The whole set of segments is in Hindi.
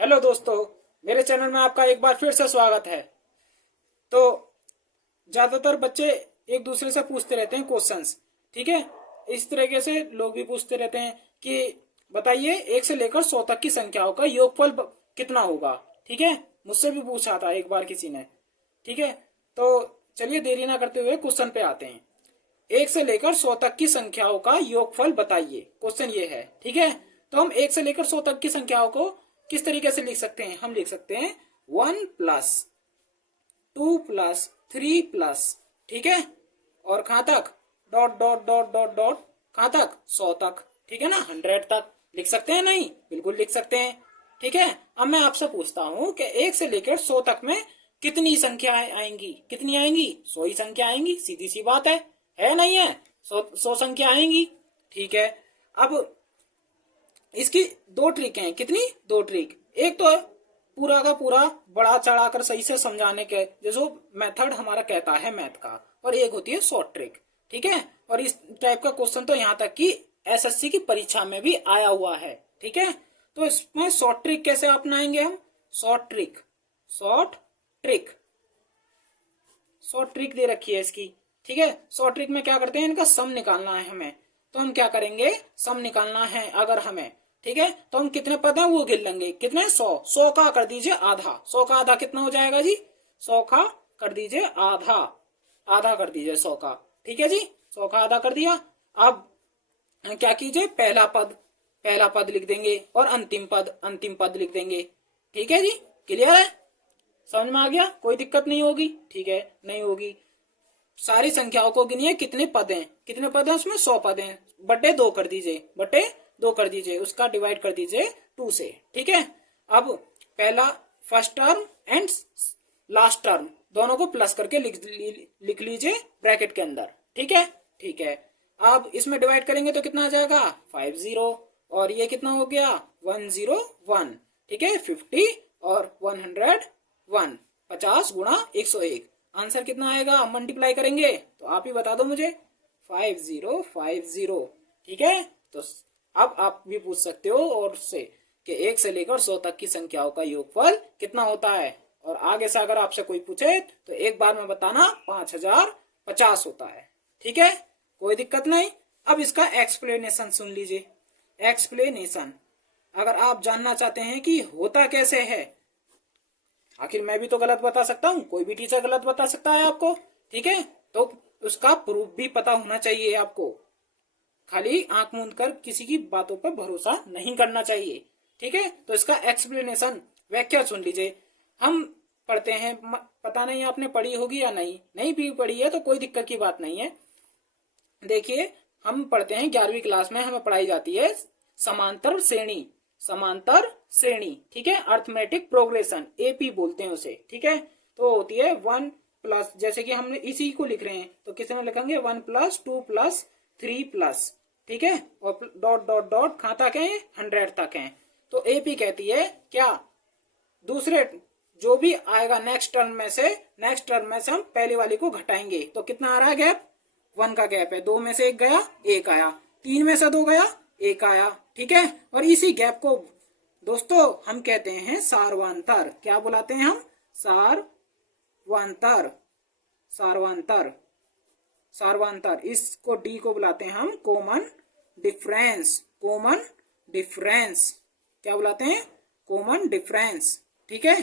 हेलो दोस्तों, मेरे चैनल में आपका एक बार फिर से स्वागत है। तो ज्यादातर बच्चे एक दूसरे से पूछते रहते हैं क्वेश्चंस, ठीक है। इस तरीके से लोग भी पूछते रहते हैं कि बताइए 1 से लेकर 100 तक की संख्याओं का योगफल कितना होगा, ठीक है। मुझसे भी पूछा था एक बार किसी ने, ठीक है। तो चलिए देरी ना करते हुए क्वेश्चन पे आते हैं। 1 से लेकर 100 तक की संख्याओं का योगफल बताइए, क्वेश्चन ये है, ठीक है। तो हम 1 से लेकर 100 तक की संख्याओं को किस तरीके से लिख सकते हैं? हम लिख सकते हैं 1 प्लस 2 प्लस 3 प्लस, ठीक है। और कहां तक? Dot dot dot dot dot, कहां तक? 100 तक, ठीक है ना। 100 तक लिख सकते हैं, नहीं बिल्कुल लिख सकते हैं, ठीक है। अब मैं आपसे पूछता हूं कि 1 से लेकर 100 तक में कितनी संख्याएं आएंगी? कितनी आएंगी? 100 ही संख्या आएंगी, सीधी सी बात है नहीं है? 100 संख्या आएंगी, ठीक है। अब इसकी दो ट्रिक हैं। कितनी? दो ट्रिक। एक तो है पूरा का पूरा बड़ा चढ़ाकर सही से समझाने के जो मेथड हमारा कहता है मैथ का, और एक होती है शॉर्ट ट्रिक, ठीक है। और इस टाइप का क्वेश्चन तो यहाँ तक कि एसएससी की परीक्षा में भी आया हुआ है, ठीक है। तो इसमें शॉर्ट ट्रिक कैसे अपनाएंगे हम? Short trick, short trick, short trick दे रखी है इसकी, ठीक है। शॉर्ट ट्रिक में क्या करते हैं, इनका सम निकालना है हमें। तो हम क्या करेंगे? सम निकालना है अगर हमें, ठीक है। तो हम कितने पद हैं वो गिन लेंगे। कितने? 100। 100 का कर दीजिए आधा। 100 का आधा कितना हो जाएगा जी? 100 का कर दीजिए आधा, आधा कर दीजिए 100 का, ठीक है जी। 100 का आधा कर दिया। अब क्या कीजिए, पहला पद लिख देंगे और अंतिम पद लिख देंगे, ठीक है जी। क्लियर है? समझ में आ गया? कोई दिक्कत नहीं होगी, ठीक है, नहीं होगी। सारी संख्याओं को गिनिए, कितने पद हैं? कितने पद हैं उसमें? 100 पद हैं। बटे 2 कर दीजिए, बटे 2 कर दीजिए, उसका डिवाइड कर दीजिए 2 से, ठीक है। अब पहला first term and last term दोनों को प्लस करके लिख लीजिए ब्रैकेट के अंदर, ठीक है, ठीक है। अब इसमें डिवाइड करेंगे तो कितना आ जाएगा? 50। और ये कितना हो गया? 101, ठीक है। 50 और 101, 50 गुणा 101। आंसर कितना आएगा? हम मल्टीप्लाई करेंगे तो आप ही बता दो मुझे। 5050, ठीक है। तो अब आप भी पूछ सकते हो और से कि 1 से लेकर 100 तक की संख्याओं का योगफल कितना होता है। और आगे से अगर आपसे कोई पूछे तो एक बार में बताना 5050 होता है, ठीक है, कोई दिक्कत नहीं। अब इसका एक्सप्लेनेशन सुन लीजिए। एक्सप्लेनेशन, अगर आप जानना चाहते हैं कि होता कैसे है, आखिर मैं भी तो गलत बता सकता हूँ, कोई भी टीचर गलत बता सकता है आपको, ठीक है। तो उसका प्रूफ भी पता होना चाहिए आपको। खाली आंख मूंद कर किसी की बातों पर भरोसा नहीं करना चाहिए, ठीक है। तो इसका एक्सप्लेनेशन, व्याख्या सुन लीजिए। हम पढ़ते हैं, पता नहीं आपने पढ़ी होगी या नहीं भी पढ़ी है तो कोई दिक्कत की बात नहीं है। देखिए, हम पढ़ते हैं 11वीं क्लास में, हमें पढ़ाई जाती है समांतर श्रेणी, समांतर श्रेणी, ठीक है। अर्थमेटिक प्रोग्रेशन, एपी बोलते हैं उसे, ठीक है। तो होती है 1 प्लस, जैसे कि हमने इसी को लिख रहे हैं तो किस में लिखेंगे? 1 प्लस 2 प्लस 3 प्लस, ठीक है। और डॉट डॉट डॉट कहां तक है? 100 तक है। तो एपी कहती है क्या? दूसरे जो भी आएगा नेक्स्ट टर्म में से, नेक्स्ट टर्म में से हम पहले वाली को घटाएंगे तो कितना आ रहा है गैप? 1 का गैप है। 2 में से 1 गया, 1 आया। 3 में से 2 गया, 1 आया, ठीक है। और इसी गैप को दोस्तों हम कहते हैं सार्वंतर। क्या बुलाते हैं हम? सार्वंतर, सार्वंतर, सार्वंतर। इसको डी को बुलाते हैं हम कॉमन डिफरेंस, कॉमन डिफरेंस। क्या बुलाते हैं? कॉमन डिफरेंस, ठीक है।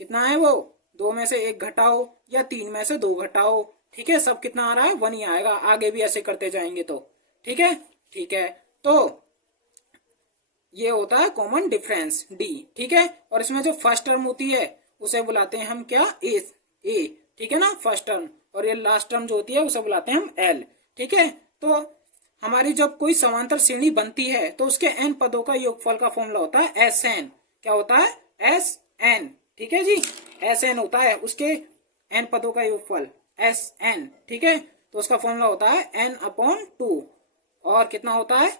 कितना है वो? 2 में से 1 घटाओ या 3 में से 2 घटाओ, ठीक है। सब कितना आ रहा है? 1 ही आएगा। आगे भी ऐसे करते जाएंगे तो, ठीक है, ठीक है। तो ये होता है कॉमन डिफरेंस, डी, ठीक है। और इसमें जो फर्स्ट टर्म होती है उसे बुलाते हैं हम क्या? ए, ठीक है ना, फर्स्ट टर्म। और ये लास्ट टर्म जो होती है उसे बुलाते हैं हम एल, ठीक है। तो हमारी जब कोई समांतर श्रेणी बनती है तो उसके एन पदों का योगफल का फॉर्मूला होता है एस एन। क्या होता है? एस एन, ठीक है जी। एस एन होता है उसके एन पदों का योगफल, एस एन, ठीक है। तो उसका फॉर्मूला होता है एन अपॉन 2। और कितना होता है?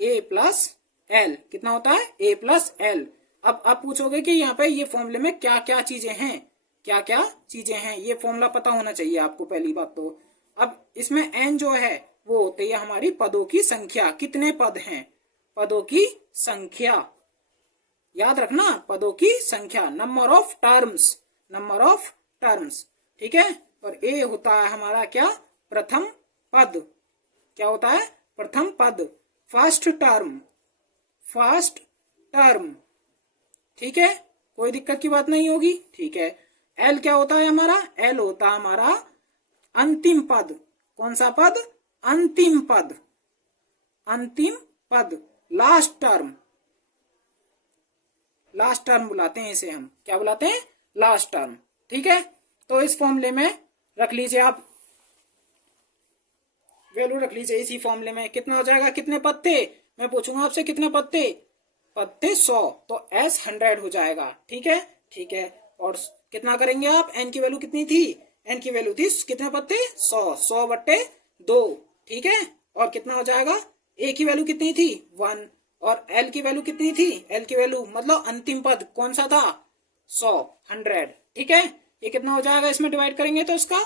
ए प्लस एल। कितना होता है? ए प्लस एल। अब आप पूछोगे कि यहाँ पे ये फॉर्मूले में क्या क्या चीजें हैं, क्या क्या चीजें हैं, ये फॉर्मूला पता होना चाहिए आपको पहली बात तो। अब इसमें एन जो है वो होती है हमारी पदों की संख्या। कितने पद हैं? पदों की संख्या, याद रखना, पदों की संख्या, number of terms, number of terms, ठीक है। और ए होता है हमारा क्या, प्रथम पद, क्या होता है, प्रथम पद, फर्स्ट टर्म, फर्स्ट टर्म, ठीक है, कोई दिक्कत की बात नहीं होगी, ठीक है। एल क्या होता है हमारा, एल होता है हमारा अंतिम पद, कौन सा पद, अंतिम पद, अंतिम पद, लास्ट टर्म, लास्ट टर्म बुलाते हैं इसे हम, क्या बुलाते हैं, लास्ट टर्म, ठीक है। तो इस फॉर्मूले में रख लीजिए आप, वैल्यू रख लीजिए इसी फॉर्मूले में, कितना हो जाएगा, कितने पद थे, मैं पूछूंगा आपसे कितने पद थे, पद थे 100, तो एस 100 हो जाएगा, ठीक है, ठीक है। और कितना करेंगे आप, एन की वैल्यू कितनी थी, एन की वैल्यू थी, कितने पद थे, 100, 100 बट्टे 2, ठीक है। और कितना हो जाएगा, ए की वैल्यू कितनी थी, 1, और एल की वैल्यू कितनी थी, एल की वैल्यू मतलब अंतिम पद कौन सा था, 100, 100, ठीक है। ये कितना हो जाएगा, इसमें डिवाइड करेंगे तो इसका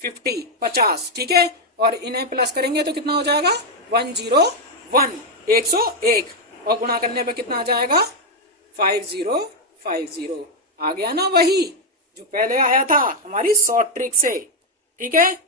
50, 50, ठीक है। और इन्हें प्लस करेंगे तो कितना हो जाएगा, 101, 101, और गुणा करने पे कितना आ जाएगा, 5050, आ गया ना वही जो पहले आया था हमारी शॉर्ट ट्रिक से, ठीक है।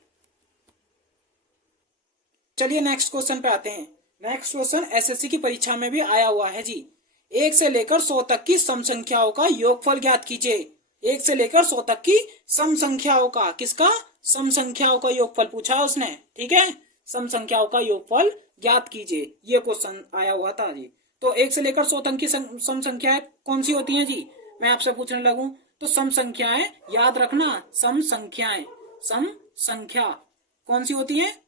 चलिए नेक्स्ट क्वेश्चन पे आते हैं। नेक्स्ट क्वेश्चन एसएससी की परीक्षा में भी आया हुआ है जी। 1 से लेकर 100 तक की सम संख्याओं का योगफल ज्ञात कीजिए। 1 से लेकर 100 तक की सम संख्याओं का, किसका, सम संख्याओं का योगफल पूछा उसने, ठीक है, सम संख्याओं का योगफल ज्ञात कीजिए, ये क्वेश्चन आया हुआ था जी। तो 1 से लेकर 100 तक की सम संख्याएं कौन सी होती हैं जी, मैं आपसे पूछने लगूं तो सम संख्याएं, याद रखना, सम संख्याएं, सम संख्या कौन सी होती है,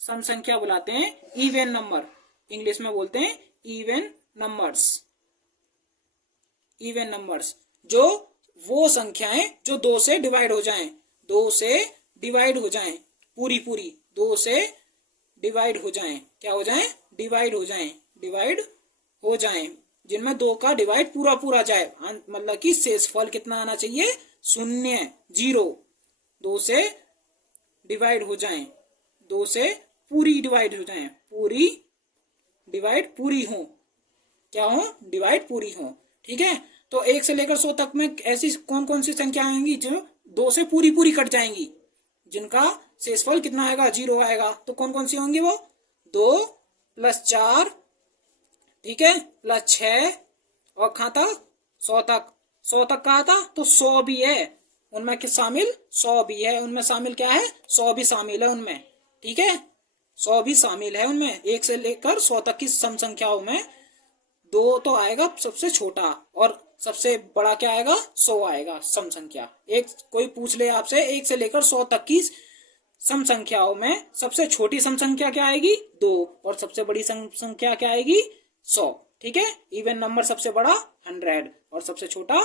सम संख्या बुलाते हैं इवन नंबर, इंग्लिश में बोलते हैं इवन नंबर्स, इवन नंबर्स, जो वो संख्याएं जो 2 से डिवाइड हो जाएं, 2 से डिवाइड हो जाएं, पूरी पूरी 2 से डिवाइड हो जाएं, क्या हो जाएं, डिवाइड हो जाएं, डिवाइड हो जाएं, जिनमें 2 का डिवाइड पूरा पूरा जाए, मतलब कि शेषफल कितना आना चाहिए, 0, 0, 2 से डिवाइड हो जाएं, 2 से पूरी डिवाइड हो जाएं, पूरी डिवाइड पूरी हो, क्या हो, डिवाइड पूरी हो, ठीक है। तो 1 से लेकर 100 तक में ऐसी कौन कौन सी संख्या आएंगी जो 2 से पूरी पूरी कट जाएंगी, जिनका शेषफल कितना आएगा, 0 आएगा, तो कौन कौन सी होंगी वो, 2 + 4, ठीक है, +6, और कहाँ तक, 100 तक, 100 तक कहा था, तो 100 भी है उनमें, किस शामिल, 100 भी है उनमें शामिल, क्या है, 100 भी शामिल है उनमें, ठीक है, 100 भी शामिल है उनमें। 1 से लेकर 100 तक की सम संख्याओं में 2 तो आएगा सबसे छोटा, और सबसे बड़ा क्या आएगा, 100 आएगा सम संख्या। एक कोई पूछ ले आपसे 1 से लेकर 100 तक की सम संख्याओं में सबसे छोटी सम संख्या क्या आएगी, 2, और सबसे बड़ी सम संख्या क्या आएगी, 100, ठीक है। इवन नंबर सबसे बड़ा 100 और सबसे छोटा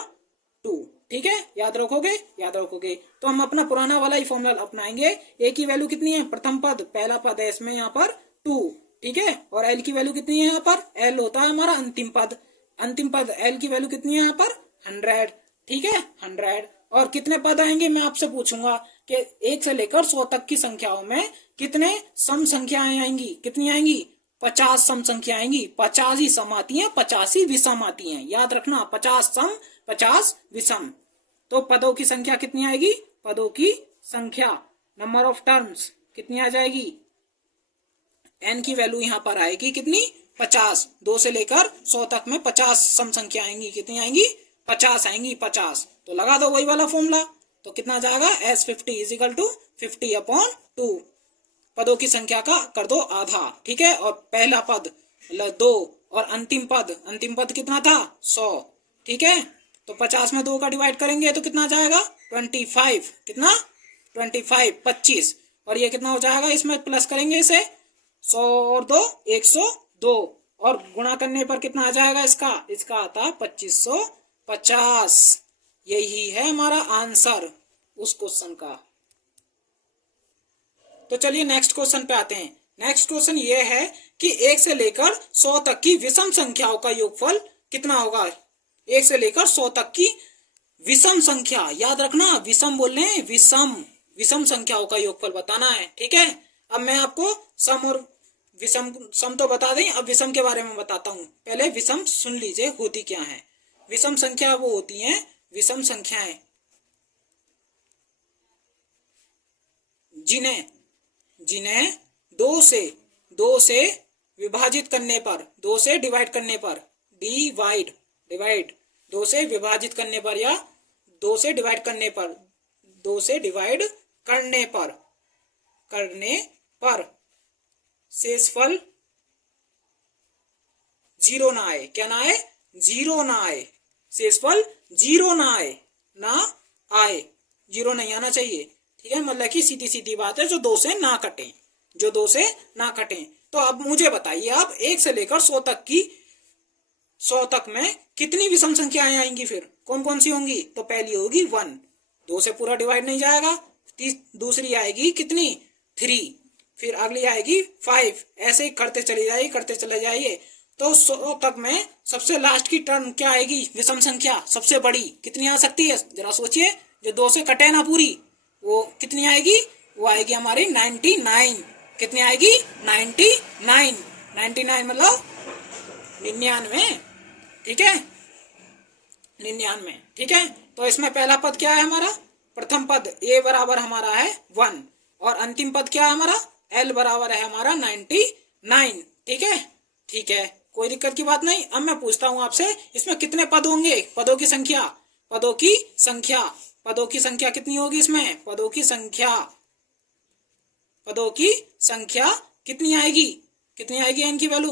2, ठीक है, याद रखोगे, याद रखोगे। तो हम अपना पुराना वाला ही फॉर्मूला अपनाएंगे। ए की वैल्यू कितनी है, प्रथम पद, पहला पद है इसमें यहाँ पर 2, ठीक है, और एल की वैल्यू कितनी है यहाँ पर, एल होता है हमारा अंतिम पद, अंतिम पद, एल की वैल्यू कितनी है यहाँ पर, 100, ठीक है, 100। और कितने पद आएंगे मैं आपसे पूछूंगा कि 1 से लेकर 100 तक की संख्याओं में कितने सम संख्याएं आएंगी, कितनी आएंगी, 50 सम संख्या आएंगी, 50 ही सम आती है, 50 ही विषम आती है, याद रखना, 50 सम 50 विषम। तो पदों की संख्या कितनी आएगी, पदों की संख्या, नंबर ऑफ टर्म्स कितनी आ जाएगी, एन की वैल्यू यहाँ पर आएगी कितनी, 50, 2 से लेकर 100 तक में 50 सम संख्या आएंगी, कितनी आएंगी, 50 आएंगी, 50। तो लगा दो वही वाला फॉर्मूला, तो कितना जाएगा, S50 = 50/2, पदों की संख्या का कर दो आधा, ठीक है। और पहला पद मतलब 2, और अंतिम पद कितना था, 100, ठीक है। तो 50 में 2 का डिवाइड करेंगे तो कितना जाएगा, 25, कितना, 25, 25, और ये कितना हो जाएगा, इसमें प्लस करेंगे इसे, 100 और 2 102, और गुणा करने पर कितना आ जाएगा, इसका आता 2550। यही है हमारा आंसर उस क्वेश्चन का। तो चलिए नेक्स्ट क्वेश्चन पे आते हैं। नेक्स्ट क्वेश्चन ये है कि 1 से लेकर 100 तक की विषम संख्याओं का योगफल कितना होगा। 1 से लेकर 100 तक की विषम संख्या, याद रखना, विषम बोल रहे हैं, विषम संख्याओं का योगफल बताना है, ठीक है। अब मैं आपको सम और विषम सम तो बता दें, अब विषम के बारे में बताता हूं। पहले विषम सुन लीजिए होती क्या है। विषम संख्या वो होती हैं, विषम संख्याएं जिन्हें जिन्हें दो से विभाजित करने पर, दो से डिवाइड करने पर, डिवाइड डिवाइड दो से विभाजित करने पर या दो से डिवाइड करने पर, दो से डिवाइड करने पर शेषफल जीरो ना आए। क्या ना आए? जीरो ना आए। शेषफल जीरो ना आए, जीरो नहीं आना चाहिए। ठीक है, मतलब कि सीधी सीधी बात है, जो दो से ना कटे, जो दो से ना कटे। तो अब मुझे बताइए आप, 1 से लेकर 100 तक में कितनी विषम संख्याएं आएंगी? फिर कौन कौन सी होंगी? तो पहली होगी 1, 2 से पूरा डिवाइड नहीं जाएगा। दूसरी आएगी कितनी? 3, फिर अगली आएगी 5, ऐसे ही करते चले जाइए। तो 100 तक में सबसे लास्ट की टर्म क्या आएगी? विषम संख्या सबसे बड़ी कितनी आ सकती है? जरा सोचिए, जो 2 से कटे ना पूरी, वो कितनी आएगी? वो आएगी हमारी 99। कितनी आएगी? 99। 99 मतलब 99। ठीक है, 99। ठीक है, तो इसमें पहला पद क्या है हमारा? प्रथम पद a बराबर हमारा है 1, और अंतिम पद क्या है हमारा? l बराबर है हमारा 99। ठीक है, ठीक है, कोई दिक्कत की बात नहीं। अब मैं पूछता हूं आपसे, इसमें कितने पद होंगे? पदों की संख्या, पदों की संख्या, पदों की संख्या कितनी होगी इसमें? पदों की संख्या कितनी आएगी? कितनी आएगी इनकी वैल्यू?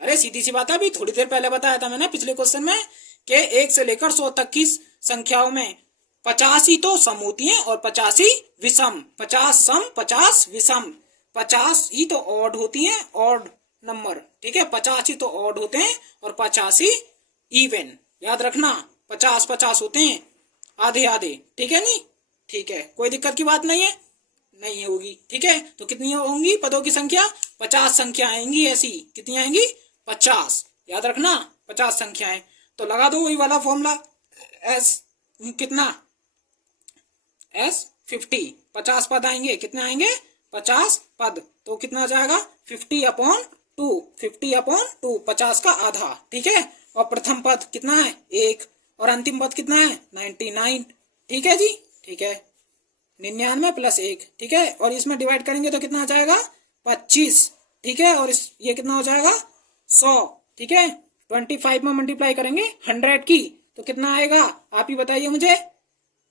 अरे सीधी सी बात है, अभी थोड़ी देर पहले बताया था मैंने पिछले क्वेश्चन में कि 1 से लेकर 100 तक की संख्याओं में 50 ही तो सम होती हैं और 50 ही विषम। 50 सम 50 विषम। 50 ही तो ऑड होती हैं, ऑड नंबर। ठीक है, 50 ही तो ऑड होते हैं और 50 ही इवन। याद रखना, 50-50 होते हैं, आधे आधे। ठीक है, नहीं? ठीक है, कोई दिक्कत की बात नहीं है, नहीं होगी। ठीक है, तो कितनी होंगी पदों की संख्या? 50 संख्या आएंगी ऐसी। कितनी आएंगी? 50। याद रखना, 50 संख्याएं। तो लगा दो वही वाला फॉर्मूला, एस कितना? S50। 50 पद आएंगे। कितने आएंगे? 50 पद। तो कितना आ जाएगा? 50/2। 50/2, 50 का आधा। ठीक है, और प्रथम पद कितना है? 1, और अंतिम पद कितना है? 99। ठीक है जी, ठीक है, 99 + 1। ठीक है, और इसमें डिवाइड करेंगे तो कितना आ जाएगा? 25। ठीक है, और ये कितना हो जाएगा? 100। ठीक है, 25 में मल्टीप्लाई करेंगे 100 की, तो कितना आएगा? आप ही बताइए मुझे।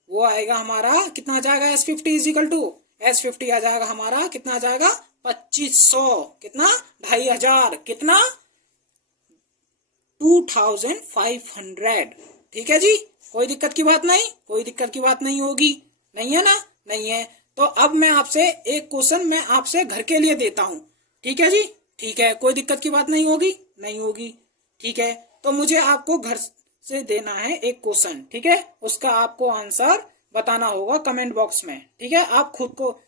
वो आएगा हमारा, कितना आ जाएगा? S50 आ जाएगा हमारा, कितना आ जाएगा? 2500। कितना? 2500। कितना? 2500। ठीक है जी, कोई दिक्कत की बात नहीं, कोई दिक्कत की बात नहीं होगी। नहीं है ना? नहीं है। तो अब मैं आपसे एक क्वेश्चन मैं आपसे घर के लिए देता हूं। ठीक है जी, ठीक है, कोई दिक्कत की बात नहीं होगी, नहीं होगी। ठीक है, तो मुझे आपको घर से देना है एक क्वेश्चन। ठीक है, उसका आपको आंसर बताना होगा कमेंट बॉक्स में। ठीक है, आप खुद को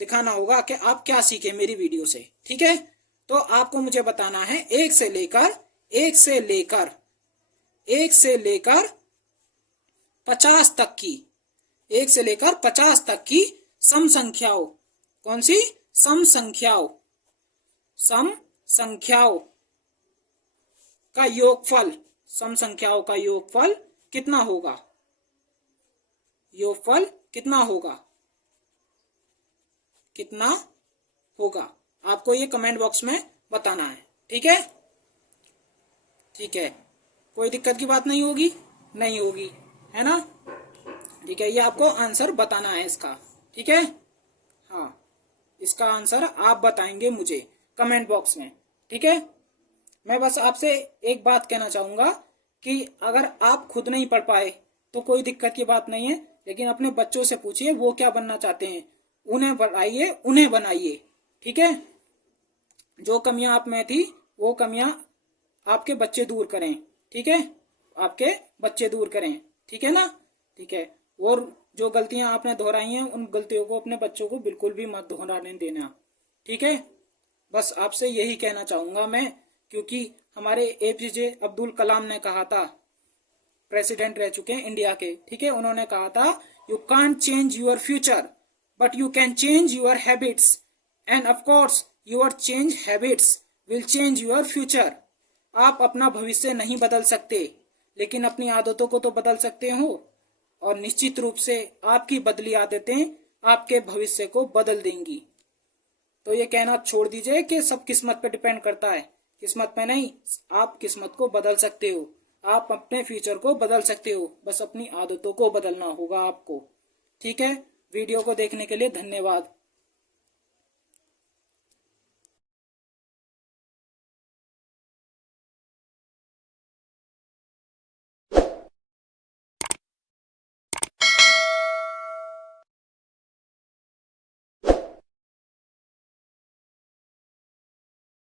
दिखाना होगा कि आप क्या सीखे मेरी वीडियो से। ठीक है, तो आपको मुझे बताना है 1 से लेकर 50 तक की, 1 से लेकर 50 तक की सम संख्याओं। कौन सी? सम संख्याओं का योगफल, सम संख्याओं का योगफल कितना होगा? योगफल कितना होगा? कितना होगा? आपको ये कमेंट बॉक्स में बताना है। ठीक है, ठीक है, कोई दिक्कत की बात नहीं होगी, नहीं होगी, है ना? ठीक है, ये आपको आंसर बताना है इसका। ठीक है, हाँ, इसका आंसर आप बताएंगे मुझे कमेंट बॉक्स में। ठीक है, मैं बस आपसे एक बात कहना चाहूंगा कि अगर आप खुद नहीं पढ़ पाए तो कोई दिक्कत की बात नहीं है, लेकिन अपने बच्चों से पूछिए वो क्या बनना चाहते हैं, उन्हें पढ़ाइए, उन्हें बनाइए। ठीक है, जो कमियां आप में थी वो कमियां आपके बच्चे दूर करें। ठीक है, आपके बच्चे दूर करें। ठीक है ना? ठीक है, और जो गलतियां आपने दोहराई हैं उन गलतियों को अपने बच्चों को बिल्कुल भी मत दोहराने देना। ठीक है, बस आपसे यही कहना चाहूंगा मैं, क्योंकि हमारे APJ अब्दुल कलाम ने कहा था, प्रेसिडेंट रह चुके हैं इंडिया के। ठीक है, उन्होंने कहा था, you can't change your future but you can change your habits, end of course your change habits will change your future. आप अपना भविष्य नहीं बदल सकते, लेकिन अपनी आदतों को तो बदल सकते हो, और निश्चित रूप से आपकी बदली आदतें आपके भविष्य को बदल देंगी। तो ये कहना छोड़ दीजिए कि सब किस्मत पे डिपेंड करता है। किस्मत पे नहीं, आप किस्मत को बदल सकते हो, आप अपने फ्यूचर को बदल सकते हो, बस अपनी आदतों को बदलना होगा आपको। ठीक है, वीडियो को देखने के लिए धन्यवाद।